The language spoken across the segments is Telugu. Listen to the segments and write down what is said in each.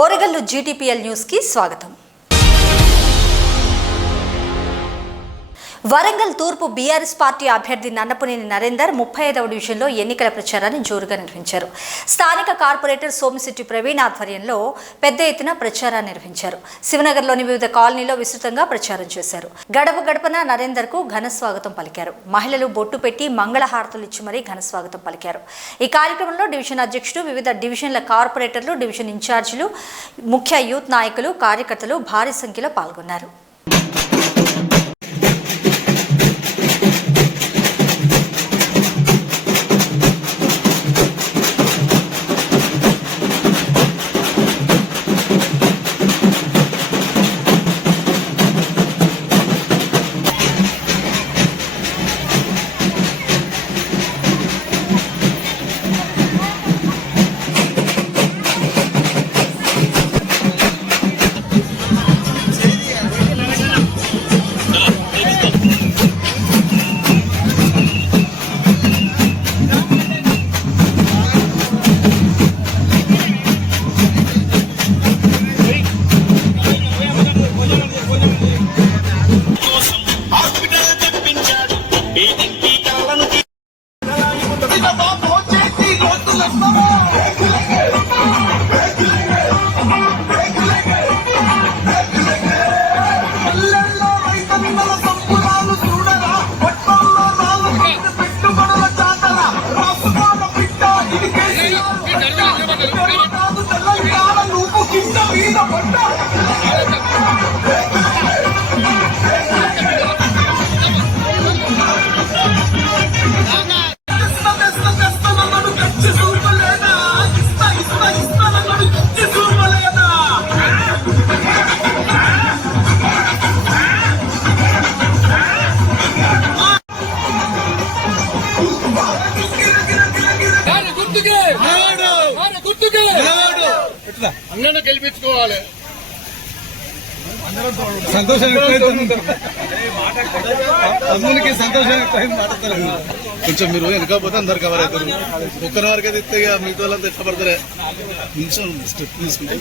ఓరగల్లు జీటీపీఎల్ న్యూస్ కి స్వాగతం. వరంగల్ తూర్పు బీఆర్ఎస్ పార్టీ అభ్యర్థి నన్నపనేని నరేందర్ 35వ డివిజన్లో ఎన్నికల ప్రచారాన్ని జోరుగా నిర్వహించారు. స్థానిక కార్పొరేటర్ సోమిశెట్టి ప్రవీణ్ ఆధ్వర్యంలో పెద్ద ఎత్తున ప్రచారాన్ని నిర్వహించారు. శివనగర్లోని వివిధ కాలనీలో విస్తృతంగా ప్రచారం చేశారు. గడప గడపన నరేందర్కు ఘన స్వాగతం పలికారు. మహిళలు బొట్టు పెట్టి మంగళహారతులు ఇచ్చి మరీ ఘన స్వాగతం పలికారు. ఈ కార్యక్రమంలో డివిజన్ అధ్యక్షుడు, వివిధ డివిజన్ల కార్పొరేటర్లు, డివిజన్ ఇన్ఛార్జీలు, ముఖ్య యూత్ నాయకులు, కార్యకర్తలు భారీ సంఖ్యలో పాల్గొన్నారు. అందరూ గెలిపించుకోవాలి. అందరికి సంతోషం కొంచెం మీరు వెనకపోతే అందరు కవర్ అవుతారు. ఒక్కరి వరకు అయితే ఇస్తే మిగతా వాళ్ళంతా ఎట్లా పడతారే. కొంచెం స్టెప్ తీసుకుంటే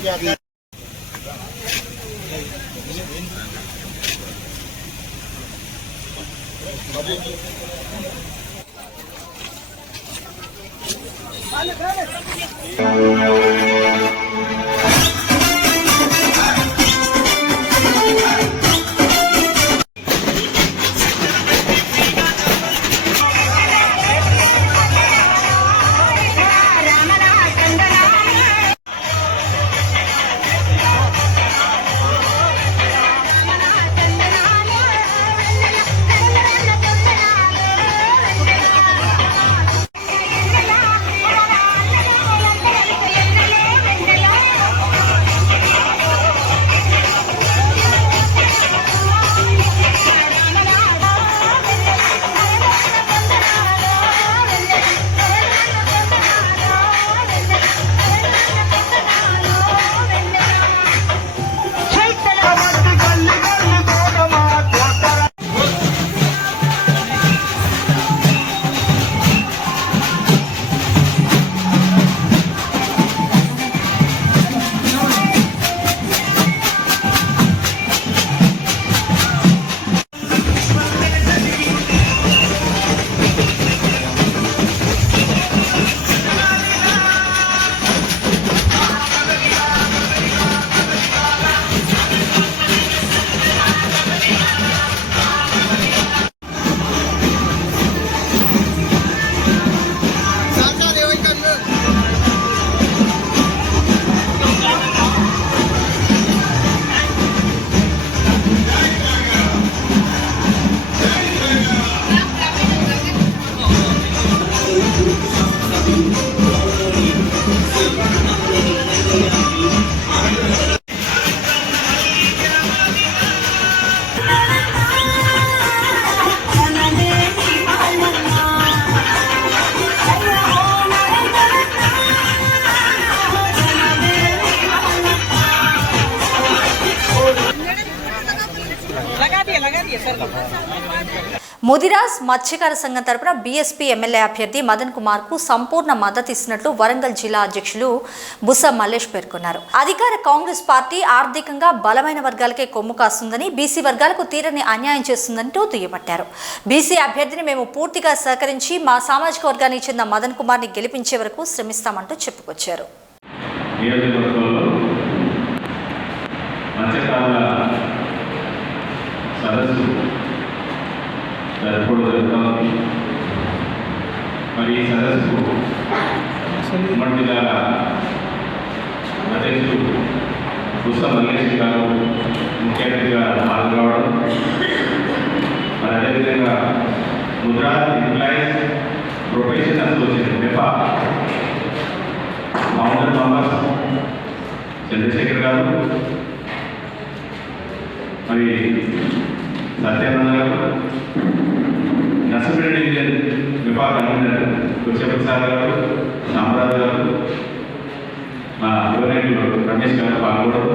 ముదిరాజ్ మత్స్యకార సంఘం తరపున బీఎస్పీ ఎమ్మెల్యే అభ్యర్థి మదన్ కుమార్ కు సంపూర్ణ మద్దతు ఇస్తున్నట్లు వరంగల్ జిల్లా అధ్యక్షులు బుస మల్లేష్ పేర్కొన్నారు. అధికార కాంగ్రెస్ పార్టీ ఆర్థికంగా బలమైన వర్గాలకే కొమ్ము కాస్తుందని, బీసీ వర్గాలకు తీరని అన్యాయం చేస్తుందంటూ దుయ్యబట్టారు. బీసీ అభ్యర్థిని మేము పూర్తిగా సహకరించి మా సామాజిక వర్గానికి చెందిన మదన్ కుమార్ ని గెలిపించే వరకు శ్రమిస్తామంటూ చెప్పుకొచ్చారు. జరుపుకోవడం మరి ఈ సదస్సుకు ఉమ్మడి జిల్లాల అధ్యక్షుడు బుస మల్లేష్ గారు ముఖ్య అతిథిగా పాల్గొనడం, మరి అదేవిధంగా ముద్రాజ్ ఎంప్లాయీస్ ప్రొఫెషన్ అసోసియేషన్ మెఫా ఫౌండర్ మెంబర్స్ చంద్రశేఖర్ గారు, మరి సత్యానంద గారు, నర్సపేట డివిజన్ విభాగ కన్వీనర్ తులసిప్రసాద్ గారు, సామరాజు గారు, మా యువనాయకులు రమేష్ గారు పాల్గొనడం,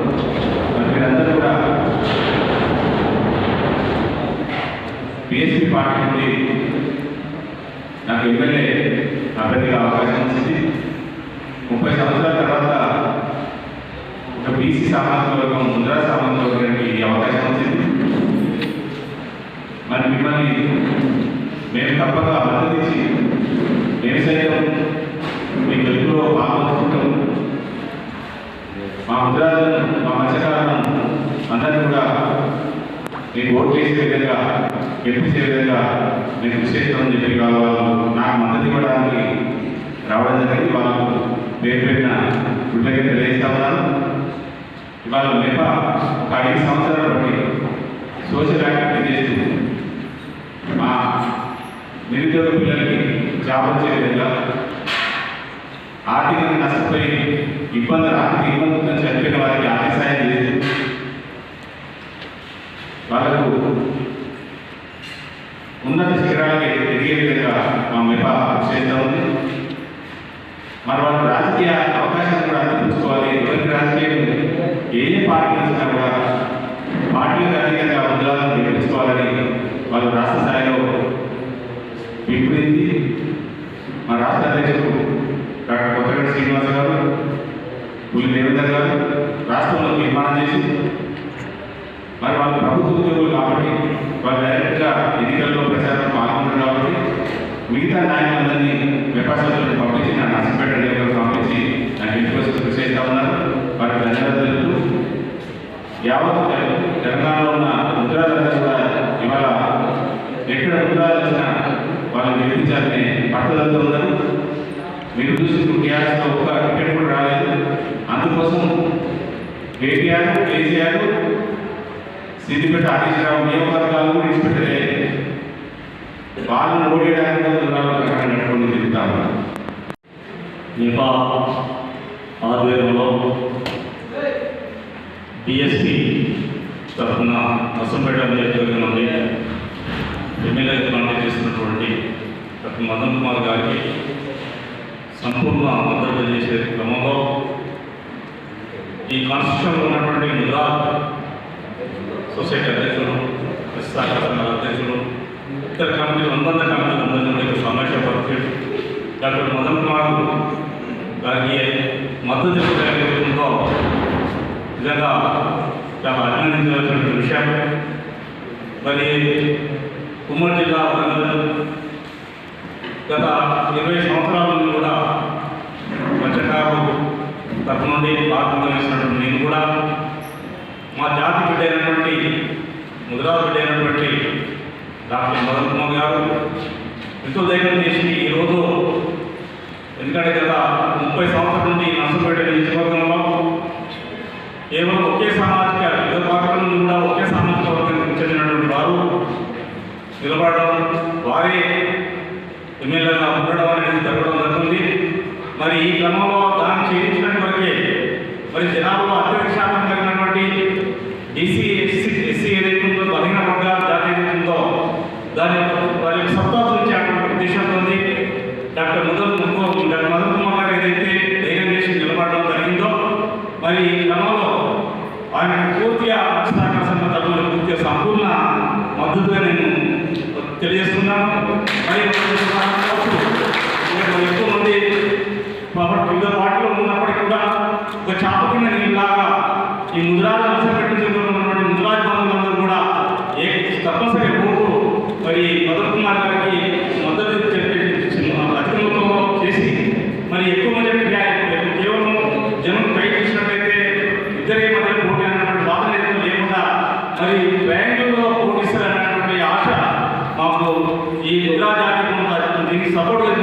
మరి వీరందరూ కూడా బీఎస్పీ పార్టీ నుండి నాకు ఎమ్మెల్యే అభ్యర్థిగా అవకాశం వచ్చింది. 30 సంవత్సరాల తర్వాత ఒక బీసీ సామాజిక వర్గం, ముద్రా సామాజిక వర్గానికి ఈ అవకాశం వచ్చింది. మరి మిమ్మల్ని మేము తప్పక మద్దతు ఇచ్చి మేము సైతం మీ గెలుపులో పాల్గొంటుంటాం. మా ముద్రాలను, మా మత్స్యకారులను అందరినీ కూడా మీకు ఓటు వేసే విధంగా, గెలిపించే విధంగా నేను కృషి చేస్తామని చెప్పి వాళ్ళు నాకు మద్దతు ఇవ్వడానికి రావడం జరిగింది. వాళ్ళకు పేరు పెట్టిన గుడ్లకి తెలియజేస్తా ఉన్నాను. ఇవాళ మెపా ఒక 5 సంవత్సరాలు బట్టి సోషల్ యాక్టివిటీ చేస్తూ మా నిరుద్యోగ పిల్లలకి జాబ్ వచ్చే విధంగా, ఆర్థికంగా నష్టపోయి ఆర్థిక ఇబ్బందులను చనిపోయిన వారికి ఆర్థిక సాయం చేస్తూ వాళ్ళకు ఉన్నత శిఖరాలకి ఎదిగే విధంగా మా మెపా చేస్తూ ఉంది. మరి వాళ్ళ రాజకీయ అవకాశాలు కూడా అందిపుచ్చుకోవాలి. ఎవరికి రాజకీయం ఏ పార్టీ వచ్చినా కూడా పార్టీలకు అధికంగా ఉద్యోగాలను నిర్మించుకోవాలని వాళ్ళు రాష్ట్ర స్థాయిలో పిలుపునింది. మా రాష్ట్ర అధ్యక్షుడు డాక్టర్ కొత్తగడ్డ శ్రీనివాస్ గారు, పులి దేవేందర్ గారు రాష్ట్రంలో తీర్మానం చేసి, మరి వాళ్ళు ప్రభుత్వ ఉద్యోగులు కాబట్టి వాళ్ళు డైరెక్ట్గా ఎన్నికల్లో ప్రచారంలో పాల్గొంటారు కాబట్టి మిగతా నాయకులందరినీ విపక్షాలను పంపించి నా నర్సపేట నియోజకవర్గం పంపించి నాకు ఇంటికి కృషి చేస్తూ ఉన్నారు. వారికి ధన్యవాదాలు తెలుపుతూ యావత్ తెలంగాణలో ఉన్న ముద్రాలందరూ కూడా ఇవాళ ఎక్కడ ముద్రాలు వచ్చినా వాళ్ళని గెలిపించాలని పట్టుదలతో ఉన్నారు. మీరు చూసి టీఆర్ఎస్లో ఒక్క టికెట్ కూడా రాలేదు. అందుకోసం కేటీఆర్, కేసీఆర్, సిద్దిపేట హరీశ్రావు నియోజకవర్గాలు కూడా ఇచ్చిపెట్టలే. వాళ్ళని ఓడేయడానికి నడుపుకొని తిరుగుతా ఉన్నారు. నిపా ఆధ్వర్యంలో బీఎస్పీ తరఫున నర్సంపేట నియోజకవర్గం నుండి ఎమ్మెల్యేగా కాంటాక్ట్ చేస్తున్నటువంటి డాక్టర్ మదన్ కుమార్ గారికి సంపూర్ణ మద్దతు చేసే క్రమంలో ఈ కాన్స్టిట్యూషన్లో ఉన్నటువంటి ముద్రాజ్ సొసైటీ అధ్యక్షులు, సహకార సంఘాల అధ్యక్షులు, ఇతర కమిటీలు, అనుబంధ కమిటీలు అందరినీ సమావేశపరిచి డాక్టర్ మదన్ కుమార్ గారికి మద్దతు ఇవ్వడంతో నిజంగా చాలా అభినందించవలసిన విషయం. మరి ఉమ్మడి జిల్లా గత 20 సంవత్సరాల నుండి కూడా మత్స్యకారులు తరఫు నుండి భాగస్వామ్యం నేను కూడా మా జాతి బిడ్డ అయినటువంటి ముద్రాజ్ బిడ్డ అయినటువంటి డాక్టర్ మదన్ కుమార్ గారు ఎంతో ధైర్యం చేసి ఈరోజు, ఎందుకంటే గత 30 సంవత్సరాల నుండి నర్సంపేట నియోజకవర్గంలో కేవలం ఒకే సామాజిక విభాగం నుండి కూడా ఒకే సామాజిక వర్గానికి చెందినటువంటి వారు నిలబడడం, వారే ఎమ్మెల్యేగా ఉండడం అనేది జరగడం జరుగుతుంది. మరి ఈ క్రమంలో దాన్ని చేయించడానికి వరకే మరి జనాభాలో అత్యధిక శాతం కలిగినటువంటి డీసీ, ఎస్సీ ఏదైతే ఉందో, బలహీన వర్గాల జాతి ఏదైతే ఉందో దాని వారి యొక్క సత్తా చూపించేటువంటి ఉద్దేశంతో డాక్టర్ మదన్ కుమార్ గారు ఏదైతే ధైర్యం చేసి నిలబడడం జరిగిందో, మరి ఈ క్రమంలో ఆయన పూర్తిగా మత్స్యకార సంఘ తరఫున పూర్తిగా సంపూర్ణ మద్దతుగా నేను తెలియజేస్తున్నాను.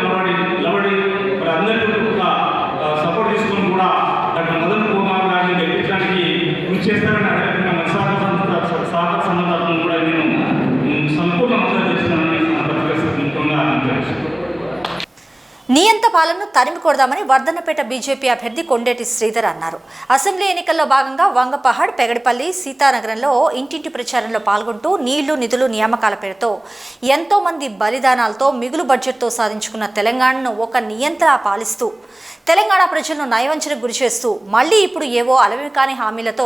నిలబడి మరి అందరికీ ఒక సపోర్ట్ తీసుకొని కూడా డాక్టర్ మదన్ కుమార్ గారిని గెలిపించడానికి కృషి చేస్తారని అదేవిధంగా మన సహకార సంఘం తరఫున కూడా నేను సంపూర్ణ మద్దతు ఇస్తున్నానని ముఖ్యంగా నియంత పాలనను తరిమి కొడదామని వర్ధన్నపేట బీజేపీ అభ్యర్థి కొండేటి శ్రీధర్ అన్నారు. అసెంబ్లీ ఎన్నికల్లో భాగంగా వంగపహాడ్, పెగడిపల్లి, సీతానగరంలో ఇంటింటి ప్రచారంలో పాల్గొంటూ నీళ్లు, నిధులు, నియామకాల పేరుతో ఎంతో మంది బలిదానాలతో మిగులు బడ్జెట్తో సాధించుకున్న తెలంగాణను ఒక నియంత్రణ పాలిస్తూ తెలంగాణ ప్రజలను నయవంచనకు గురి చేస్తూ మళ్లీ ఇప్పుడు ఏవో అలవి కాని హామీలతో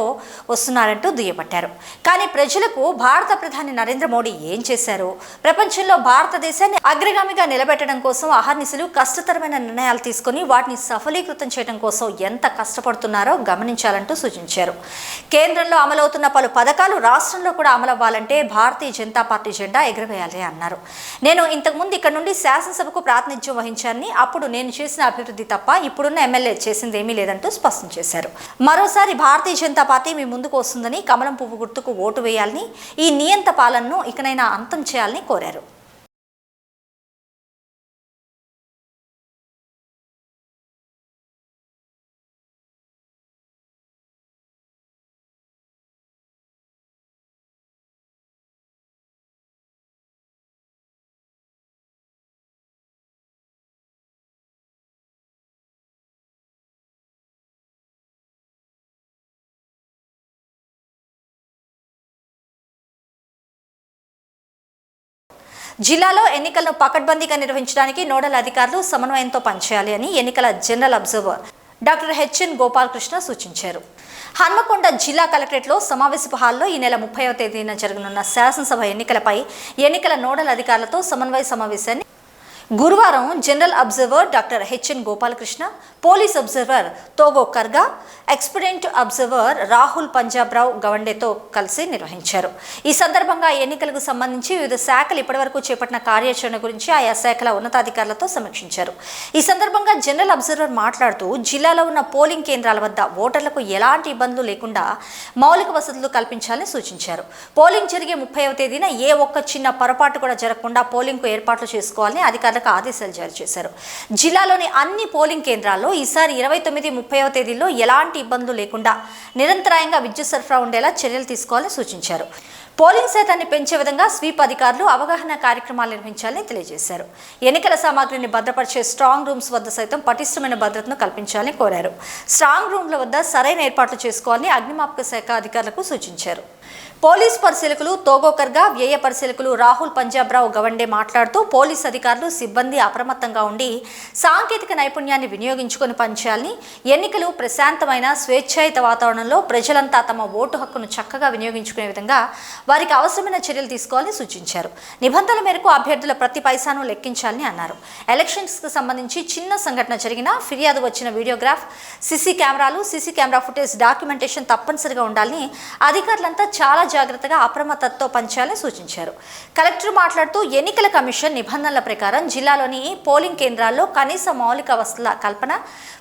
వస్తున్నారంటూ దుయ్యబట్టారు. కానీ ప్రజలకు భారత ప్రధాని నరేంద్ర మోడీ ఏం చేశారో, ప్రపంచంలో భారతదేశాన్ని అగ్రగామిగా నిలబెట్టడం కోసం అహర్నిశలు కష్టతరమైన నిర్ణయాలు తీసుకుని వాటిని సఫలీకృతం చేయడం కోసం ఎంత కష్టపడుతున్నారో గమనించాలంటూ సూచించారు. కేంద్రంలో అమలవుతున్న పలు పథకాలు రాష్ట్రంలో కూడా అమలవ్వాలంటే భారతీయ జనతా పార్టీ జెండా ఎగురవేయాలి అన్నారు. నేను ఇంతకుముందు ఇక్కడ నుండి శాసనసభకు ప్రాతినిధ్యం వహించానని, అప్పుడు నేను చేసిన అభివృద్ధి తప్ప ఇప్పుడున్న ఎమ్మెల్యే చేసిందేమీ లేదంటూ స్పష్టం చేశారు. మరోసారి భారతీయ జనతా పార్టీ మీ ముందుకు వస్తుందని, కమలం పువ్వు గుర్తుకు ఓటు వేయాలని, ఈ నియంత పాలనను ఇకనైనా అంతం చేయాలని కోరారు. జిల్లాలో ఎన్నికలను పకడ్బందీగా నిర్వహించడానికి నోడల్ అధికారులు సమన్వయంతో పనిచేయాలి అని ఎన్నికల general observer doctor HN Gopalakrishna సూచించారు. హన్మకొండ జిల్లా కలెక్టరేట్లో సమావేశపు హాల్లో ఈ నెల 30వ తేదీన జరగనున్న శాసనసభ ఎన్నికలపై ఎన్నికల నోడల్ అధికారులతో సమన్వయ సమావేశాన్ని గురువారం general observer doctor HN Gopalakrishna, police observer Togo Karga, expenditure observer Rahul Panjabrao గవండేతో కలిసి నిర్వహించారు. ఈ సందర్భంగా ఎన్నికలకు సంబంధించి వివిధ శాఖలు ఇప్పటివరకు చేపట్టిన కార్యాచరణ గురించి ఆయా శాఖల ఉన్నతాధికారులతో సమీక్షించారు. ఈ సందర్భంగా జనరల్ అబ్జర్వర్ మాట్లాడుతూ జిల్లాలో ఉన్న పోలింగ్ కేంద్రాల వద్ద ఓటర్లకు ఎలాంటి ఇబ్బందులు లేకుండా మౌలిక వసతులు కల్పించాలని సూచించారు. పోలింగ్ జరిగే 30వ తేదీన ఏ ఒక్క చిన్న పొరపాటు కూడా జరగకుండా పోలింగ్కు ఏర్పాట్లు చేసుకోవాలని అధికారులకు ఆదేశాలు జారీ చేశారు. జిల్లాలోని అన్ని పోలింగ్ కేంద్రాల్లో ఈసారి 29, 30వ తేదీల్లో ఎలాంటి ఇబ్బందులు లేకుండా నిరంతరాయంగా విద్యుత్ సరఫరా ఉండేలా చర్యలు తీసుకోవాలని సూచించారు. పోలింగ్ శాతాన్ని పెంచే విధంగా స్వీప్ అధికారులు అవగాహన కార్యక్రమాలు నిర్వహించాలని తెలియజేశారు. ఎన్నికల సామాగ్రిని భద్రపరిచే స్ట్రాంగ్ రూమ్స్ వద్ద సైతం పటిష్టమైన భద్రతను కల్పించాలని కోరారు. స్ట్రాంగ్ రూమ్ల వద్ద సరైన ఏర్పాట్లు చేసుకోవాలని అగ్నిమాపక శాఖ అధికారులకు సూచించారు. పోలీస్ పరిశీలకులు తోగోకర్గా, వ్యయ పరిశీలకులు రాహుల్ పంజాబ్రావు గవండే మాట్లాడుతూ పోలీస్ అధికారులు, సిబ్బంది అప్రమత్తంగా ఉండి సాంకేతిక నైపుణ్యాన్ని వినియోగించుకొని పనిచేయాలని, ఎన్నికలు ప్రశాంతమైన స్వేచ్ఛాయుత వాతావరణంలో ప్రజలంతా తమ ఓటు హక్కును చక్కగా వినియోగించుకునే విధంగా వారికి అవసరమైన చర్యలు తీసుకోవాలని సూచించారు. నిబంధనల మేరకు అభ్యర్థుల ప్రతి పైసాను లెక్కించాలని అన్నారు. ఎలక్షన్స్కు సంబంధించి చిన్న సంఘటన జరిగినా ఫిర్యాదు వచ్చిన వీడియోగ్రాఫ్, సీసీ కెమెరాలు, సీసీ కెమెరా ఫుటేజ్ డాక్యుమెంటేషన్ తప్పనిసరిగా ఉండాలని అధికారులంతా చాలా జాగ్రత్తగా అప్రమత్తతో పనిచేయాలని సూచించారు. కలెక్టర్ మాట్లాడుతూ ఎన్నికల కమిషన్ నిబంధనల ప్రకారం జిల్లాలోని పోలింగ్ కేంద్రాల్లో కనీస మౌలిక వసతుల కల్పన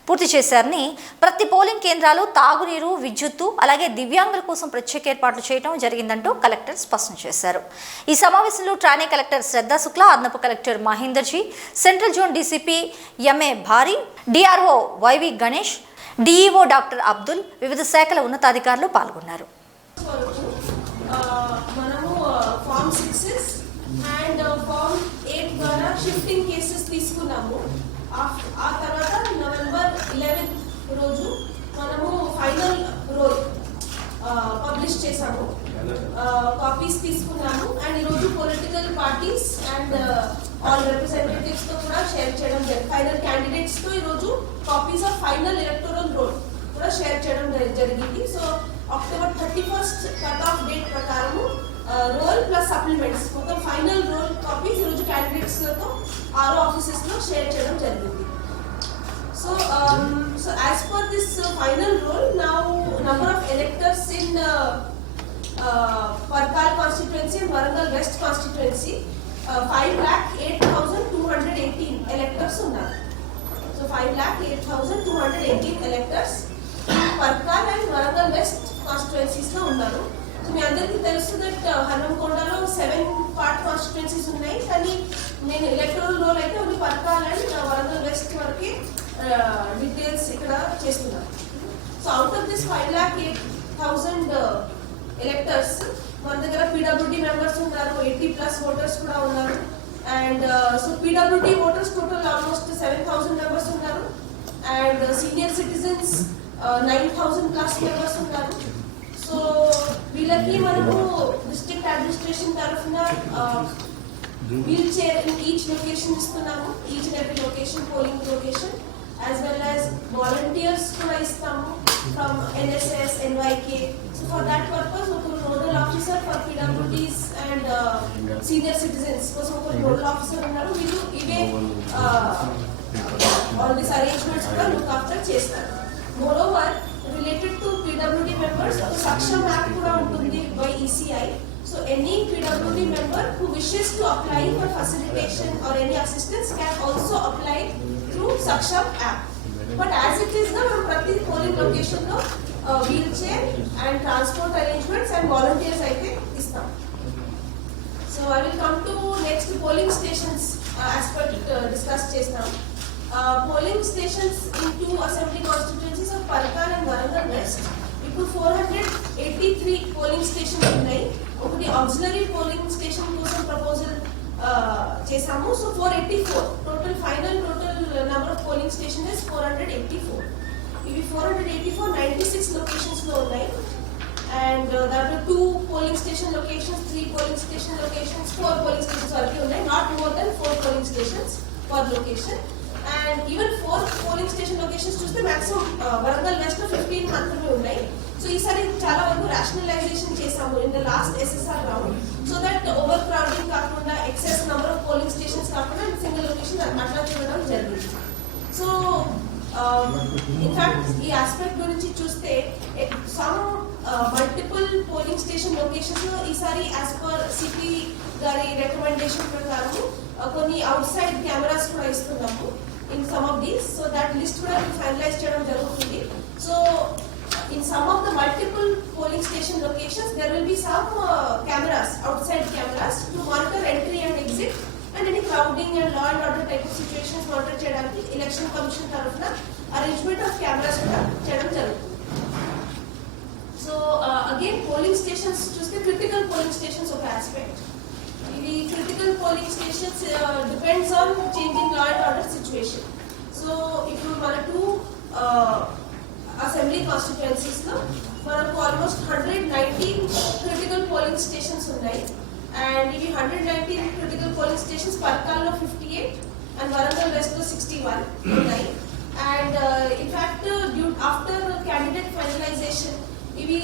పూర్తి చేశారని, ప్రతి పోలింగ్ కేంద్రాలు తాగునీరు, విద్యుత్తు, అలాగే దివ్యాంగుల కోసం ప్రత్యేక ఏర్పాట్లు చేయడం జరిగిందంటూ కలెక్టర్ స్పష్టం చేశారు. ఈ సమావేశంలో ఠాణే కలెక్టర్ శ్రద్ధా శుక్లా, అదనపు collector Mahenderji, central zone DCP MA Bhari, DRO YV Ganesh, DEO doctor Abdul, వివిధ శాఖల ఉన్నతాధికారులు పాల్గొన్నారు. మనము ఫార్మ్ 6 అండ్ ఫార్మ్ 8 ద్వారా షిఫ్టింగ్ కేసెస్ తీసుకున్నాము. ఆ తర్వాత నవంబర్ 11 రోజు మనము ఫైనల్ రోల్ పబ్లిష్ చేసాము. కాపీస్ తీసుకున్నాము అండ్ ఈరోజు political parties and all representatives తో కూడా షేర్ చేయడం జరిగింది. ఫైనల్ క్యాండిడేట్స్ తో ఈరోజు copies of final electoral roll కూడా షేర్ చేయడం జరిగింది. So October 31st cut off date ప్రకారము రోల్ ప్లస్ సప్లిమెంట్స్ మొత్తం ఫైనల్ రోల్ కాపీస్ ఈరోజు క్యాండిడేట్స్ తో ఆరో ఆఫీసెస్ లో షేర్ చేయడం జరిగింది. So as per this final role now number of electors in Parkal constituency and Warangal west constituency 5,08,218 electors ఉన్నారు. So 5,08,218 electors Parkal and Warangal west constituencies లో ఉన్నారు. సో మీ అందరికీ తెలుసు దట్ హనంకొండలో 7 పార్ట్ కాన్స్టిట్యుయెన్సీస్ ఉన్నాయి, కానీ నేను ఎలక్టరల్ రోల్ అయితే only Parkal and Warangal west వరకే డీటెయిల్స్ ఇక్కడ చేస్తున్నాను. So out of this 5,08,000 electors మన దగ్గర పీడబ్ల్యూడీ మెంబర్స్ ఉన్నారు, 80+ ఓటర్స్ కూడా ఉన్నారు. And so PWD voters total almost 7,000 members ఉన్నారు. అండ్ సీనియర్ సిటిజన్స్ 9,000+ మెంబర్స్ ఉన్నారు. సో వీళ్ళకి మనము డిస్ట్రిక్ట్ అడ్మినిస్ట్రేషన్ తరఫున wheel chair in each location ఇస్తున్నాము, each and every location, polling location, as well as volunteers కూడా ఇస్తాము from NSS, NYK. So for that purpose ఒక nodal officer for PWDs and senior citizens కోసం ఒక nodal officer ఉన్నారు. వీళ్ళు ఇవే all these arrangements కూడా look after చేస్తారు. Moreover, related to PWD members, ఒక Saksham app కూడా ఉంటుంది by ECI. So any PWD member who wishes to apply for facilitation or any assistance can also apply through Saksham app. But as it is now, prati polling location lo wheelchair and transport arrangements and volunteers aithe istam. So I will come to next polling stations aspect discuss chestam. Polling stations in 2 assembly constituencies of Parkal and Warangal West. ఇప్పుడు 483 పోలింగ్ స్టేషన్ ఉన్నాయి. ఒకటి ఆక్సిలరీ పోలింగ్ స్టేషన్ కోసం ప్రపోజల్ చేసాము. So 484 total final total number of polling station is 484. ఇవి 484 96 లొకేషన్స్ లో ఉన్నాయి. అండ్ దాంట్లో 2 polling station locations, 3 polling station locations, 4 polling stations వరకు ఉన్నాయి. Not more than 4 polling stations per location. And even 4 polling station locations చూస్తే మాక్సిమం వరంగల్ వెస్ట్ లో 15 మాత్రమే ఉన్నాయి. సో ఈసారి చాలా వరకు రాషనలైజేషన్ చేసాము in the last SSR round, so that over crowding కాకుండా, excess number of polling stations కాకుండా సింగిల్ లొకేషన్ అట్లా చూడడం జరిగింది. సో ఇన్ఫాక్ట్ ఈ ఆస్పెక్ట్ గురించి చూస్తే some multiple polling station locations లో ఈసారి యాజ్ పర్ సిపి గారి రికమెండేషన్ ప్రకారం కొన్ని అవుట్ సైడ్ కెమెరాస్ కూడా ఇస్తున్నాము in some of these, so that list కూడా ఫైనలైజ్ చేయడం జరుగుతుంది. So in some of the multiple polling station locations there will be some cameras, outside cameras to monitor entry and exit and any crowding and law and order type of situations monitor చేయడానికి ఎలక్షన్ కమిషన్ తరఫున అరేంజ్మెంట్ ఆఫ్ కెమెరాస్ కూడా చేయడం జరుగుతుంది. సో అగైన్ పోలింగ్ స్టేషన్స్ చూస్తే క్రిటికల్ పోలింగ్ స్టేషన్స్ ఒక ఆస్పెక్ట్. ఇవి critical polling stations depends on changing law and order situation. So ఇప్పుడు మన 2 అసెంబ్లీ కాన్స్టిట్యుయెన్సీస్ లో మనకు ఆల్మోస్ట్ 119 క్రిటికల్ పోలింగ్ స్టేషన్స్ ఉన్నాయి. అండ్ ఇవి 119 క్రిటికల్ పోలింగ్ స్టేషన్స్ పర్కాల్లో 58 అండ్ వరంగల్ వెస్ట్ లో 61 ఉన్నాయి. And in fact after candidate finalisation ఇవి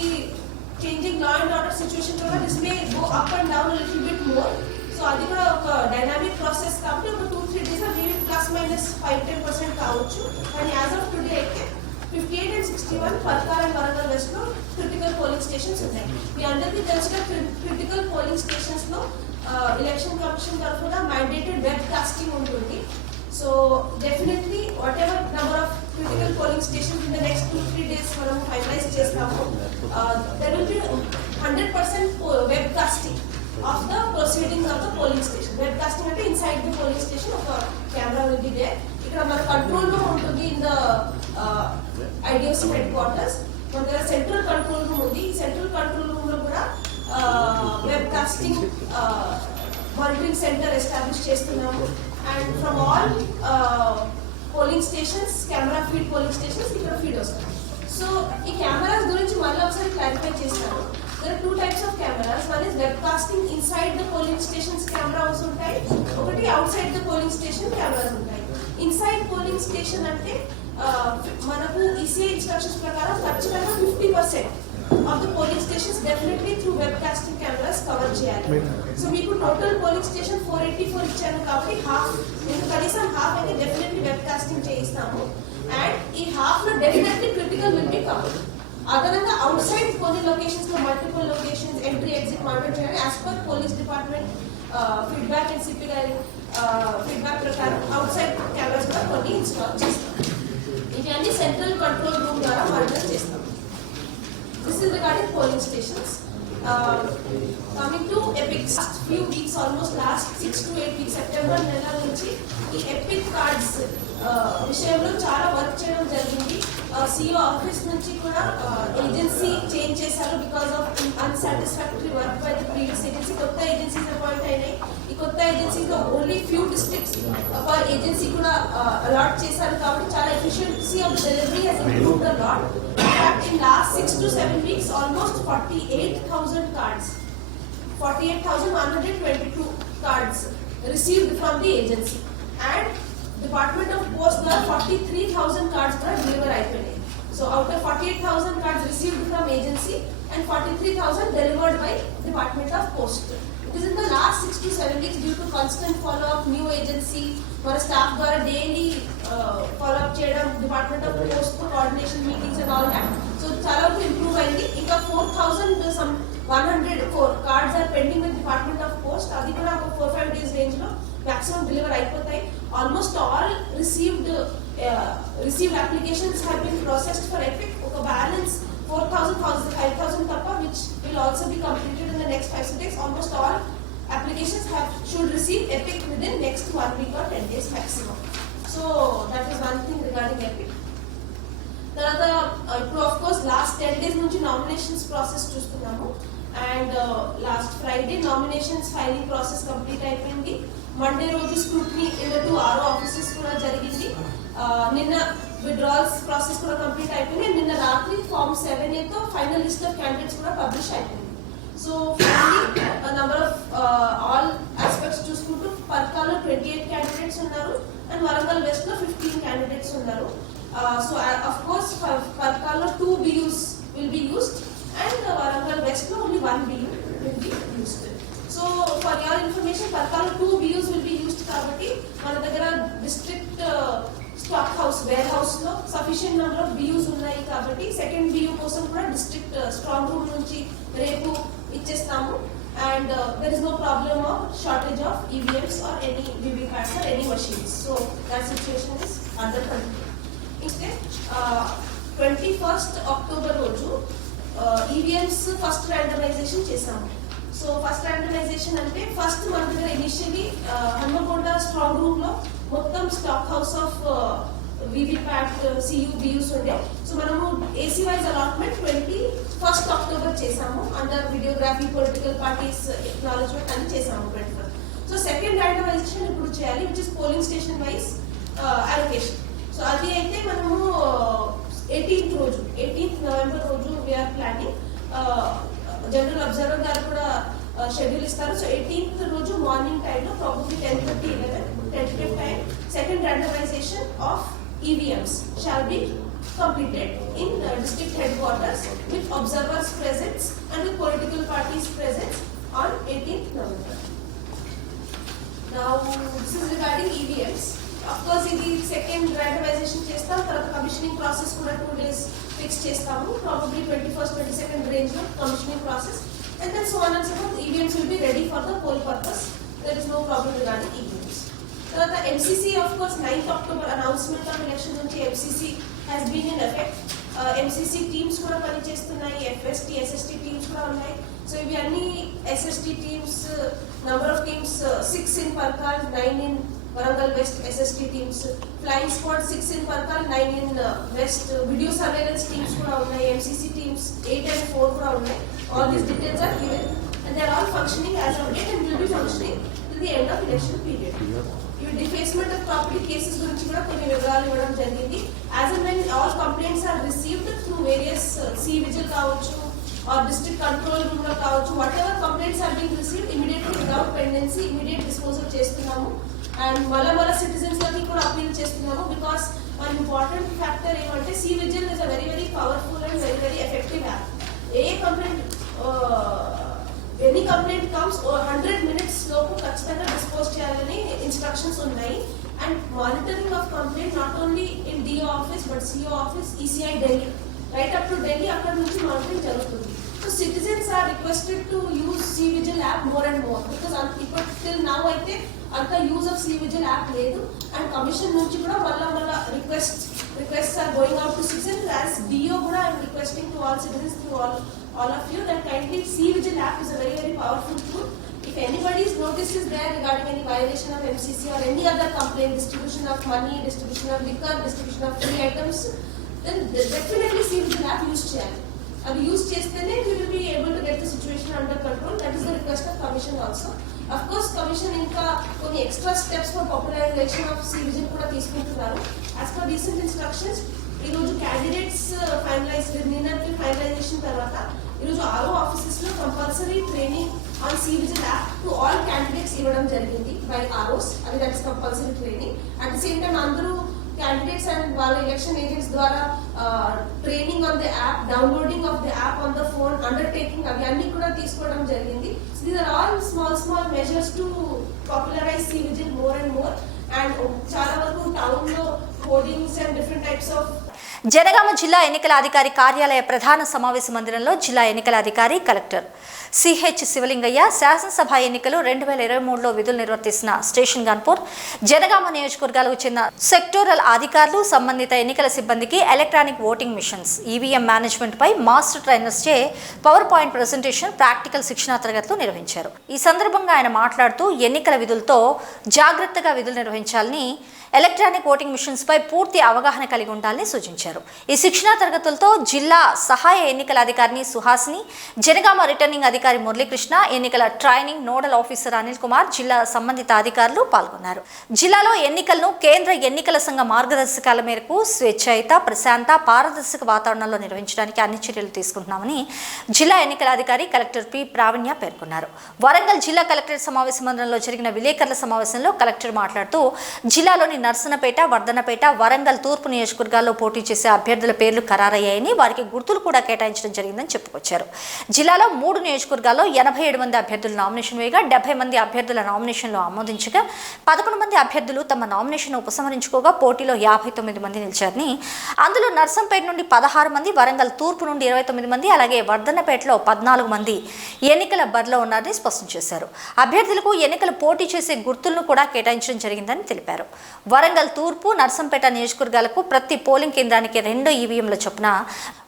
changing law and order situation కూడా this may go up and down little bit more. So అది కూడా ఒక డైనామిక్ ప్రాసెస్ కాబట్టి ఒక 2-3 డేస్ మేబీ +-5-10% కావచ్చు. కానీ యాజ్ ఆఫ్ టుడే అయితే 58 and 61 Parkal and Warangal west లో క్రిటికల్ పోలింగ్ స్టేషన్స్ ఉన్నాయి. మీ అందరికీ తెలిసిన క్రిటికల్ పోలింగ్ స్టేషన్స్ లో ఎలక్షన్ కమిషన్ తరఫున మ్యాండేటెడ్ వెబ్ కాస్టింగ్ ఉంటుంది. So definitely whatever number of critical polling stations in the next 2-3 days మనం ఫైనలైజ్ చేస్తాము. There will be 100% web casting of the proceedings of the polling station. Web casting అంటే ఇన్సైడ్ ద పోలింగ్ స్టేషన్ ఒక కెమెరా విల్ బి దేర్. ఇక్కడ మన కంట్రోల్ రూమ్ ఉంటుంది in the IDFC head quarters. మన దగ్గర సెంట్రల్ కంట్రోల్ రూమ్ ఉంది. ఈ సెంట్రల్ కంట్రోల్ రూమ్ లో కూడా web casting monitoring centre establish చేస్తున్నాము. And from all polling stations, camera feed polling stations ఇక్కడ ఫీడ్ వస్తాయి. సో ఈ కెమెరాస్ గురించి మళ్ళీ ఒకసారి క్లారిఫై చేస్తాను. There are 2 types of cameras. One is webcasting inside the polling stations cameras ఉంటాయి, ఒకటి outside the polling station cameras ఉంటాయి. Inside polling station అంటే మనకు ECI ఇన్స్ట్రక్షన్స్ ప్రకారం ఖచ్చితంగా 50% of the polling stations definitely through webcasting cameras cover చేయాలి. సో మీకు టోటల్ పోలింగ్ స్టేషన్ 484 ఇచ్చాను కాబట్టి మీకు కనీసం హాఫ్ అయితే డెఫినెట్లీ వెబ్కాస్టింగ్ చేయిస్తాము. అండ్ ఈ హాఫ్ లో definitely critical will be covered. అదనంగా అవుట్ సైడ్ కొన్ని లొకేషన్స్ లో multiple locations entry exit monitor చేయాలి. As per police department feedback and CP గారి ఫీడ్బ్యాక్ ప్రకారం అవుట్ సైడ్ కెమెరాస్ కూడా కొన్ని ఇన్స్టాల్ చేస్తాం. ఇవి అన్ని సెంట్రల్ కంట్రోల్ రూమ్ ద్వారా మానిటర్ చేస్తాం. This is regarding polling stations. Coming to epics few weeks almost last 6 to 8 weeks September నెల నుంచి ఈ ఎపిక్ కార్డ్స్ విషయంలో చాలా వర్క్ చేయడం జరిగింది. సిఇఓ ఆఫీస్ నుంచి కూడా ఏజెన్సీ చేంజ్ చేశారు because of unsatisfactory work by the previous agency. కొత్త ఏజెన్సీస్ అపాయింట్ అయినాయి. ఈ కొత్త ఏజెన్సీలో only few districts per agency కూడా అలాట్ చేశారు కాబట్టి చాలా efficiency of delivery has improved a lot. In last 6 to 7 weeks, almost 48,000 cards, 48,122 cards received from the agency, and Department of Post there 43,000 cards were delivered. So out of 48,000 cards received from agency and 43,000 delivered by Department of Post. It is in the last 6 to 7 weeks due to constant follow-up, new agency, our staff ద్వారా daily follow-up చేయడం, Department of Post coordination meetings and all that. So చాలా వరకు ఇంప్రూవ్ అయింది. ఇంకా 4,104 cards are pending with Department of Post. అది కూడా ఒక 4-5 days range లో maximum deliver అయిపోతాయి. Almost all received applications have been processed for EPIC. ఒక balance 4,000-5,000 తప్ప which will also be completed in the next 5 days. Almost all applications should receive EPIC within next 1 week or 10 days maximum. So that is one thing regarding EPIC. తర్వాత ఇప్పుడు ఆఫ్ కోర్స్ లాస్ట్ 10 days నుంచి నామినేషన్స్ ప్రాసెస్ చూస్తున్నాము. And last Friday nominations filing process complete అయిపోయింది. మండే రోజు scrutiny in the 2 RO offices కూడా జరిగింది. నిన్న విత్డ్రాల్స్ ప్రాసెస్ కూడా కంప్లీట్ అయిపోయింది. నిన్న రాత్రి ఫామ్ 7A తో ఫైనల్ లిస్ట్ ఆఫ్ క్యాండిడేట్స్ కూడా పబ్లిష్ అయిపోయింది. So finally number of all aspects చూసుకుంటూ పర్కాలో 28 క్యాండిడేట్స్ ఉన్నారు అండ్ వరంగల్ వెస్ట్ లో 15 క్యాండిడేట్స్ ఉన్నారు. So of course Parkala 2 BUs will be used and Warangal West lo only 1 BU will be used. So for your information, Parkala 2 BUs will be used kabatti mana daggara district stock house warehouse lo sufficient number of BUs unnai kabatti second BU kosam kuda district strong room nunchi repu ichchestamu and there is no problem of shortage of EVMs or any VVPATs or any machines. So that situation is under control. 21st October రోజు ఈవీఎంస్ ఫస్ట్ ర్యాండమైజేషన్ చేసాము. సో ఫస్ట్ ర్యాండమైజేషన్ అంటే ఫస్ట్ మన దగ్గర ఇనిషియలీ హన్మకొండ స్ట్రాంగ్ రూమ్ లో మొత్తం stock house of VVPAT CU BUs ఉండే. సో మనము AC wise allotment 21st October చేసాము. Under videography political parties acknowledgement అని చేసాము 21st. సో సెకండ్ ర్యాండమైజేషన్ ఇప్పుడు చేయాలి which is polling station wise allocation. So అది అయితే మనము 18th November రోజు వీఆర్ ప్లానింగ్. జనరల్ అబ్జర్వర్ గారు కూడా షెడ్యూల్ ఇస్తారు. సో 18th రోజు మార్నింగ్ టైంలో probably 10:30-11 tentative time second randomization of EVMs shall be completed in district headquarters with observers presence and with political parties presence on 18th November. Now this is regarding EVMs. Of course ఇది సెకండ్ ర్యాండమైజేషన్ చేస్తాం. తర్వాత కమిషనింగ్ ప్రాసెస్ కూడా 2 days ఫిక్స్ చేస్తాము. ప్రాబబ్లీ 21st, 22nd రేంజ్ లో commissioning process and then so on and so forth. EVMs will be ready for the poll purpose. There is no problem regarding EVMs. తర్వాత MCC of course 9th October announcement of election నుంచి MCC has been in effect. MCC teams కూడా పనిచేస్తున్నాయి. FST, SST టీమ్స్ కూడా ఉన్నాయి. సో ఇవి అన్ని SST teams number of teams 6 in Parkal, 9 in Warangal West SST teams, flying squad 6 in Parkal, 9 in West, video surveillance teams kuda unnai, MCC teams 8 and 4 kuda unnai. All these details are given and they are all functioning as of date and will be functioning till the end of election period. Even defacement of property cases gurinchi kuda konni vivaralu ivvadam jarigindi. As and when all complaints are received through various C-Vigil kavachu or district control room lo kavachu, whatever complaints are being received immediately without pendency immediate disposal chestunnamo. And మళ్ళా సిటిజన్స్ లకి కూడా అపీల్ చేస్తున్నాము బికాస్ వన్ ఇంపార్టెంట్ ఫ్యాక్టర్ ఏమంటే C-Vigil is a very very powerful and very very effective app. Any complaint comes 100 minutes లోపు ఖచ్చితంగా డిస్పోజ్ చేయాలని ఇన్స్ట్రక్షన్స్ ఉన్నాయి. And monitoring of complaint not only in DO office but CO office, ECI Delhi, right up to Delhi అక్కడ నుంచి మానిటరింగ్ జరుగుతుంది. So citizens are requested to use C-Vigil app more and more because till now అయితే అంత యూజ్ ఆఫ్ C-Vigil యాప్ లేదు. అండ్ కమిషన్ నుంచి కూడా మళ్ళా request requests are going out to citizens. As DO Guda, I am requesting to all citizens, through all of you, that kindly C-Vigil app is a very, very powerful tool. If anybody's notice is there regarding any violation of MCC or any other complaint, distribution of money, distribution of liquor, distribution of free items, then definitely C-Vigil app use cheyali. And use chestene we will be able to get the situation under control. That is the request of Commission also. Of course, Commission inka konni extra steps for popularization of C-Vigil kuda తీసుకుంటున్నారు. As per recent instructions, ఈ రోజు candidates finalization తర్వాత ఈ రోజు RO offices లో compulsory training on C-Vigil app to all candidates ఇవ్వడం జరిగింది by ROs. అది that is compulsory training. At the same time అందరూ candidates and వాళ్ళ election agents ద్వారా training on the app, downloading of the app on the phone, undertaking అవన్నీ కూడా తీసుకోవడం జరిగింది. So these are all small measures to popularize C-Vigil more and more. And చాలా వరకు టౌన్ లో hoardings and different types of Janagama జిల్లా ఎన్నికల అధికారి కార్యాలయ ప్రధాన సమావేశ మందిరంలో జిల్లా ఎన్నికల అధికారి కలెక్టర్ సిహెచ్ శివలింగయ్య శాసనసభ ఎన్నికలు 2023లో విధులు నిర్వర్తిస్తున్న స్టేషన్ గన్పూర్ జనగామ నియోజకవర్గాలకు చెందిన సెక్టోరల్ అధికారులు సంబంధిత ఎన్నికల సిబ్బందికి electronic voting machines EVM management పై మాస్టర్ ట్రైనర్స్ చే పవర్ పాయింట్ ప్రెజెంటేషన్ ప్రాక్టికల్ శిక్షణా తరగతులు నిర్వహించారు. ఈ సందర్భంగా ఆయన మాట్లాడుతూ ఎన్నికల విధులతో జాగ్రత్తగా విధులు నిర్వహించాలని, ఎలక్ట్రానిక్ ఓటింగ్ మిషన్స్ పై పూర్తి అవగాహన కలిగి ఉండాలని సూచించారు. ఈ శిక్షణా తరగతులతో జిల్లా సహాయ ఎన్నికల అధికారిని సుహాసిని, జనగామ రిటర్నింగ్ అధికారి మురళీకృష్ణ, ఎన్నికల training nodal officer Anil Kumar, జిల్లా సంబంధిత అధికారులు పాల్గొన్నారు. జిల్లాలో ఎన్నికలను కేంద్ర ఎన్నికల సంఘ మార్గదర్శకాల మేరకు స్వేచ్ఛాయుత, ప్రశాంత, పారదర్శక వాతావరణంలో నిర్వహించడానికి అన్ని చర్యలు తీసుకుంటున్నామని జిల్లా ఎన్నికల అధికారి కలెక్టర్ పి ప్రావీణ్య పేర్కొన్నారు. వరంగల్ జిల్లా కలెక్టరేట్ సమావేశ మందిరంలో జరిగిన విలేకరుల సమావేశంలో కలెక్టర్ మాట్లాడుతూ జిల్లాలోని నర్సనపేట, వర్ధనపేట, వరంగల్ తూర్పు నియోజకవర్గాల్లో పోటీ చేసే అభ్యర్థుల పేర్లు ఖరారయ్యాయని, వారికి గుర్తులు కూడా కేటాయించడం జరిగిందని చెప్పుకొచ్చారు. జిల్లాలో 3 నియోజకవర్గాల్లో 87 మంది అభ్యర్థులు నామినేషన్ వేయగా 70 మంది అభ్యర్థుల నామినేషన్లు ఆమోదించగా 11 మంది అభ్యర్థులు తమ నామినేషన్ ఉపసంహరించుకోగా పోటీలో 59 మంది నిలిచారని, అందులో నర్సంపేట నుండి 16 మంది, వరంగల్ తూర్పు నుండి 29 మంది, అలాగే వర్ధనపేటలో 14 మంది ఎన్నికల బరిలో ఉన్నారని స్పష్టం చేశారు. అభ్యర్థులకు ఎన్నికలు పోటీ చేసే గుర్తులను కూడా కేటాయించడం జరిగిందని తెలిపారు. వరంగల్ తూర్పు, నర్సంపేట నియోజకవర్గాలకు ప్రతి పోలింగ్ కేంద్రానికి 2 ఈవీఎంల చొప్పున,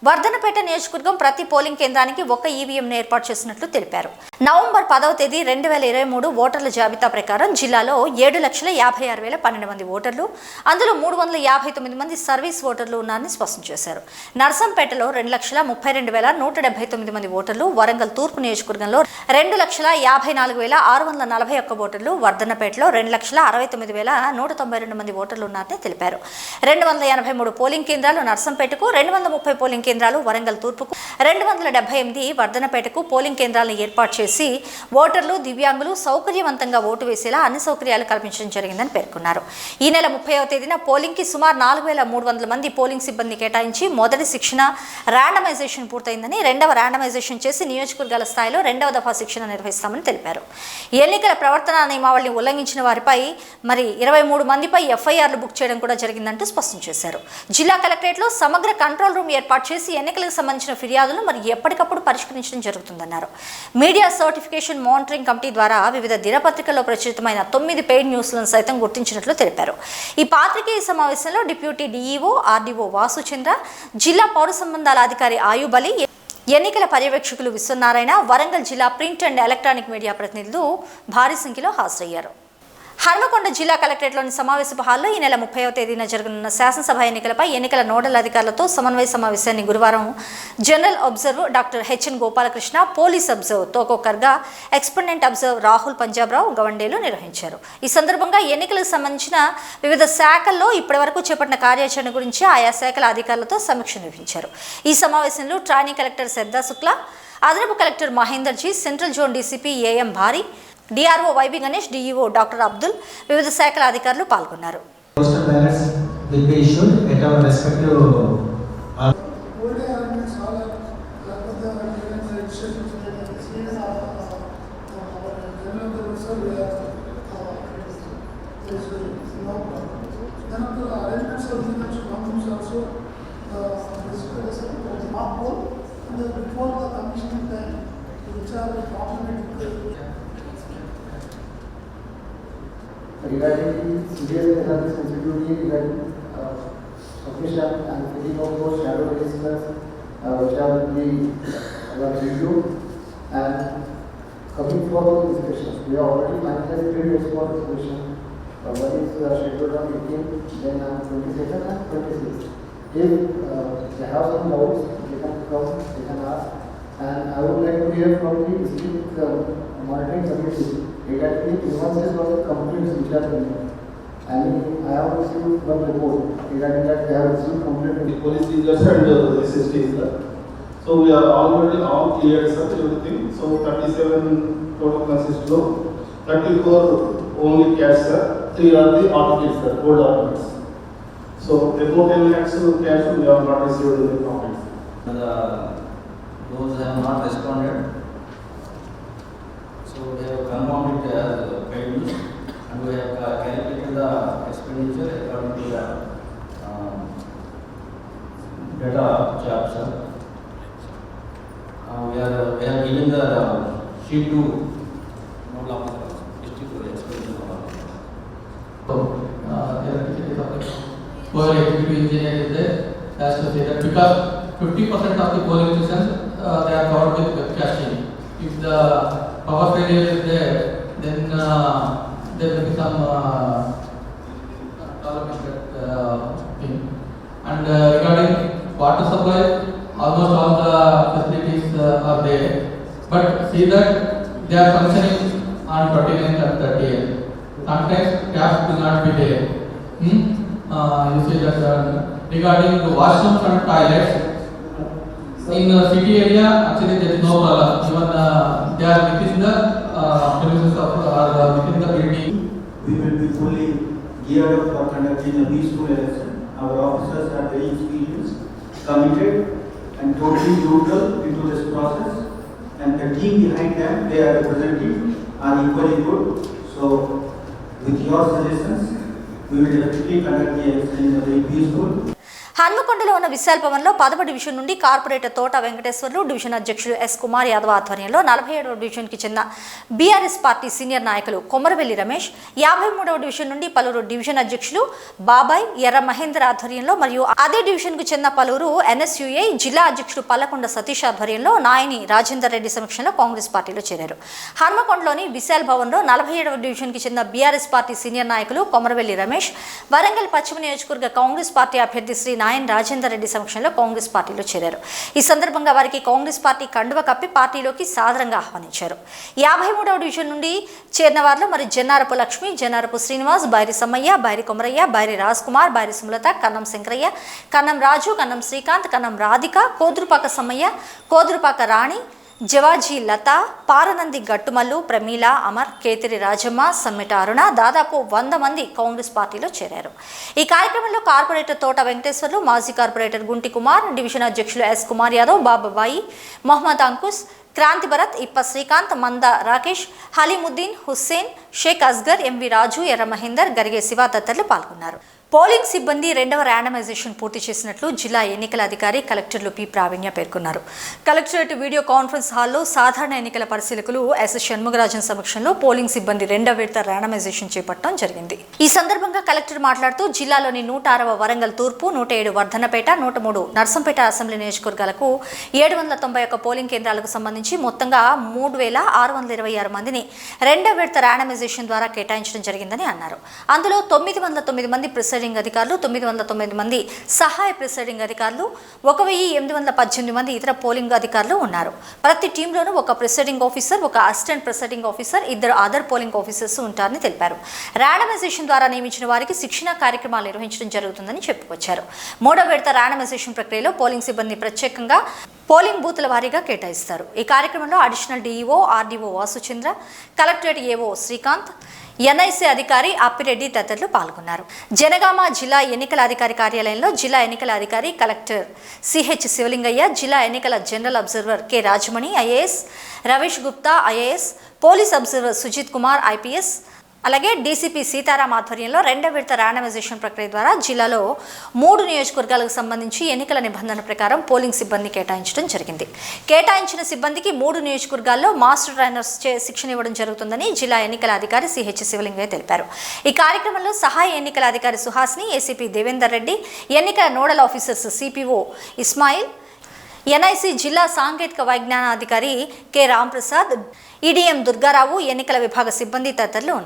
వర్ధనపేట నియోజకవర్గం ప్రతి పోలింగ్ కేంద్రానికి 1 ఈవీఎంను ఏర్పాటు చేసినట్లు తెలిపారు. నవంబర్ 10వ తేదీ 2023 ఓటర్ల జాబితా ప్రకారం జిల్లాలో 7,56,012 మంది ఓటర్లు, అందులో 359 మంది సర్వీస్ ఓటర్లు ఉన్నారని స్పష్టం చేశారు. నర్సంపేటలో 2,32,179 మంది ఓటర్లు, వరంగల్ తూర్పు నియోజకవర్గంలో 2,54,641 ఓటర్లు, వర్ధనపేటలో 2,69,192 మంది ఓటర్లు ఉన్నారని తెలిపారు. 283 పోలింగ్ కేంద్రాలు నర్సంపేటకు, 230 పోలింగ్ కేంద్రాలు వరంగల్ తూర్పుకు, 278 వర్ధనపేటకు పోలింగ్ కేంద్రాలను ఏర్పాటు చేసి ఓటర్లు, దివ్యాంగులు సౌకర్యవంతంగా ఓటు వేసేలా అన్ని సౌకర్యాలు కల్పించడం జరిగిందని పేర్కొన్నారు. ఈ నెల 30వ తేదీన పోలింగ్కి సుమారు 4,300 మంది పోలింగ్ సిబ్బంది కేటాయించి మొదటి శిక్షణ ర్యాండమైజేషన్ పూర్తయిందని, 2వ ర్యాండమైజేషన్ చేసి నియోజకవర్గాల స్థాయిలో 2వ దఫా శిక్షణ నిర్వహిస్తామని తెలిపారు. ఎన్నికల ప్రవర్తన నియమావళిని ఉల్లంఘించిన వారిపై 23 మందిపై ఎఫ్ఐఆర్లు బుక్ చేయడం కూడా జరిగిందంటూ స్పష్టం చేశారు. జిల్లా కలెక్టరేట్లో సమగ్ర కంట్రోల్ రూమ్ ఏర్పాటు చేసి ఎన్నికలకు సంబంధించిన ఫిర్యాదులు ఎప్పటికప్పుడు పరిష్కరించడం జరుగుతుందన్నారు. మీడియా సర్టిఫికేషన్ మానిటరింగ్ కమిటీ ద్వారా వివిధ దినపత్రికల్లో ప్రచురితమైన 9 పెయిడ్ న్యూస్లను సైతం గుర్తించినట్లు తెలిపారు. ఈ పాత్రికేయ సమావేశంలో డిప్యూటీ డీఈఓ ఆర్డీఓ వాసుచంద్ర, జిల్లా పౌర సంబంధాల అధికారి ఆయుబ్ అలీ, ఎన్నికల పర్యవేక్షకులు విశ్వనారాయణ, వరంగల్ జిల్లా ప్రింట్ అండ్ ఎలక్ట్రానిక్ మీడియా ప్రతినిధులు భారీ సంఖ్యలో హాజరయ్యారు. హన్మకొండ జిల్లా కలెక్టరేట్లోని సమావేశపు హాల్లో ఈ నెల 30వ తేదీన జరగనున్న శాసనసభ ఎన్నికలపై ఎన్నికల నోడల్ అధికారులతో సమన్వయ సమావేశాన్ని గురువారం general observer doctor HN Gopalakrishna, police observer Toko Karga, expenditure observer Rahul Panjabrao గవండేలు నిర్వహించారు. ఈ సందర్భంగా ఎన్నికలకు సంబంధించిన వివిధ శాఖల్లో ఇప్పటివరకు చేపట్టిన కార్యాచరణ గురించి ఆయా శాఖల అధికారులతో సమీక్ష నిర్వహించారు. ఈ సమావేశంలో ట్రైనింగ్ కలెక్టర్ శ్రద్ధా శుక్లా, అదనపు collector Mahenderji, central zone DCP AM Bhari, DRO YB Ganesh, DEO doctor Abdul, వివిధ శాఖల అధికారులు పాల్గొన్నారు. regarding serious sensitivity regarding sufficient and filling of those shadow registers which are in the our review. And coming for the discussions, we have already finalized 3 days for discussion. One is scheduled on 18th, then on 22nd and 26th. If they have some doubts, they can come, they can ask. And I would like to hear from the district monitoring committee regarding the nuances of the complaints which are coming. And I have received one report regarding that they have received complaint. The police leaders and the SST is there. So we are already all cleared, sir, everything. So 37 total consist of 34 only cash, sir. 3 are the articles, sir, old articles. So about 10 lakhs cash we have not received in the complaints. Those have not responded. So we have confirmed it as paid use, and we have calculated the expenditure according to the data chart, sir. We have given the sheet to district expenditure. So polling executive engineer is there has to say that because 50% of the polling stations they are covered with webcasting. If the power failure is there, then there will be some thing. And regarding water supply, almost all the facilities are there, but see that they are functioning on 29th and 30th. Sometimes taps will not be there. You see that regarding the washrooms and toilets, in city area actually there is no problem. Even they are within the premises of or within the building. We will be fully geared up for conducting a peaceful election. Our officers are very experienced, committed, and totally neutral into this process. And the team behind them, they are representing, are equally good. So, with your suggestions, we will definitely conduct the election in a very peaceful. హన్మకొండలో ఉన్న విశాల్ భవన్లో 10వ డివిజన్ నుండి కార్పొరేటర్ తోట వెంకటేశ్వర్లు, డివిజన్ అధ్యక్షులు ఎస్ కుమార్ యాదవ్ ఆధ్వర్యంలో 47వ డివిజన్కి చెందిన బీఆర్ఎస్ పార్టీ సీనియర్ నాయకులు కొమరవెల్లి రమేష్, 53వ డివిజన్ నుండి పలువురు డివిజన్ అధ్యక్షులు బాబాయ్, ఎర్ర మహేందర్ ఆధ్వర్యంలో మరియు అదే డివిజన్కు చెందిన పలువురు ఎన్ఎస్యుఐ జిల్లా అధ్యక్షుడు పల్లకొండ సతీష్ ఆధ్వర్యంలో నాయని రాజేందర్ రెడ్డి సమక్షంలో కాంగ్రెస్ పార్టీలో చేరారు. హన్మకొండలోని విశాల్ భవన్లో 47వ డివిజన్కి చెందిన బీఆర్ఎస్ పార్టీ సీనియర్ నాయకులు కొమరవెల్లి రమేష్, వరంగల్ పశ్చిమ నియోజకవర్గ కాంగ్రెస్ పార్టీ అభ్యర్థి శ్రీ నాయన్ రాజేందర్ రెడ్డి సమక్షంలో కాంగ్రెస్ పార్టీలో చేరారు. ఈ సందర్భంగా వారికి కాంగ్రెస్ పార్టీ కండువ కప్పి పార్టీలోకి సాదరంగా ఆహ్వానించారు. 53వ డివిజన్ నుండి చేరిన వారిలో మరి జన్నారపు లక్ష్మి, జన్నారపు శ్రీనివాస్, బైరి సమ్మయ్య, బైరి కొమరయ్య, బైరి రాజ్ కుమార్, బైరి సుమలత, కన్నం శంకరయ్య, కన్నం రాజు, కన్నం శ్రీకాంత్, కన్నం రాధిక, కోదురుపాక సమ్మయ్య, కోదురుపాక రాణి, జవాజీ లత, పారనంది గట్టుమల్లు, ప్రమీల, అమర్, కేతిరి రాజమ్మ, సమ్మెట అరుణ దాదాపు 100 మంది కాంగ్రెస్ పార్టీలో చేరారు. ఈ కార్యక్రమంలో కార్పొరేటర్ తోట వెంకటేశ్వర్లు, మాజీ కార్పొరేటర్ గుంటి కుమార్, డివిజన్ అధ్యక్షులు ఎస్ కుమార్ యాదవ్, బాబాబాయి, మొహమ్మద్ అంకుష్, క్రాంతి భరత్, ఇప్ప శ్రీకాంత్, మంద రాకేష్, హలీముద్దీన్, హుస్సేన్, షేక్ అస్గర్, ఎంవి రాజు, ఎర్ర మహేందర్, గరిగే శివ తదితరులు పాల్గొన్నారు. పోలింగ్ సిబ్బంది 2వ ర్యాండమైజేషన్ పూర్తి చేసినట్లు జిల్లా ఎన్నికల అధికారి కలెక్టర్లు పి ప్రావీణ్య పేర్కొన్నారు. కలెక్టరేట్ వీడియో కాన్ఫరెన్స్ హాల్లో సాధారణ ఎన్నికల పరిశీలకులు ఎస్ షణ్ముగరాజన్ సమక్షంలో పోలింగ్ సిబ్బంది 2వ విడత ర్యాండమైజేషన్ చేపట్టడం జరిగింది. ఈ సందర్భంగా కలెక్టర్ మాట్లాడుతూ జిల్లాలోని 106వ వరంగల్ తూర్పు, 107 వర్ధన్నపేట, 103 నర్సంపేట అసెంబ్లీ నియోజకవర్గాలకు 791 పోలింగ్ కేంద్రాలకు సంబంధించి మొత్తంగా 3626 మందిని 2వ విడత ర్యాండమైజేషన్ ద్వారా కేటాయించడం జరిగిందని అన్నారు. అందులో 909 మంది ప్రిసైడింగ్ అధికారులు, 909 మంది సహాయ ప్రిసైడింగ్ అధికారులు, 1818 మంది ఇతర పోలింగ్ అధికారులు ఉన్నారు. ప్రతి టీంలోనూ ఒక ప్రిసైడింగ్ ఆఫీసర్, ఒక assistant presiding officer, 2 other polling officers ఉంటారని తెలిపారు. ర్యాండమైజేషన్ ద్వారా నియమించిన వారికి శిక్షణ కార్యక్రమాలు నిర్వహించడం జరుగుతుందని చెప్పుకొచ్చారు. 3వ విడత ర్యాండమైజేషన్ ప్రక్రియలో పోలింగ్ సిబ్బంది ప్రత్యేకంగా పోలింగ్ బూతుల వారీగా కేటాయిస్తారు. ఈ కార్యక్రమంలో additional DEO RDO Vasuchandra, collectorate AO Srikanth, NIC అధికారి అప్పిరెడ్డి తదితరులు పాల్గొన్నారు. జనగామ జిల్లా ఎన్నికల అధికారి కార్యాలయంలో జిల్లా ఎన్నికల అధికారి కలెక్టర్ సిహెచ్ శివలింగయ్య, జిల్లా ఎన్నికల general observer K Rajamani IAS, Ravesh Gupta IAS, police observer Sujit Kumar IPS, అలాగే డీసీపీ సీతారాం ఆధ్వర్యంలో 2వ విడత ర్యాండమైజేషన్ ప్రక్రియ ద్వారా జిల్లాలో 3 నియోజకవర్గాలకు సంబంధించి ఎన్నికల నిబంధన ప్రకారం పోలింగ్ సిబ్బంది కేటాయించడం జరిగింది. కేటాయించిన సిబ్బందికి 3 నియోజకవర్గాల్లో మాస్టర్ ట్రైనర్స్ శిక్షణ ఇవ్వడం జరుగుతుందని జిల్లా ఎన్నికల అధికారి సిహెచ్ శివలింగయ్య తెలిపారు. ఈ కార్యక్రమంలో సహాయ ఎన్నికల అధికారి సుహాస్ని, ఏసీపీ దేవేందర్ రెడ్డి, ఎన్నికల nodal officers CPO Ismail, NIC జిల్లా సాంకేతిక వైజ్ఞానాధికారి కె రాంప్రసాద్, ఈడీఎం దుర్గారావు, ఎన్నికల విభాగ సిబ్బంది తదితరులు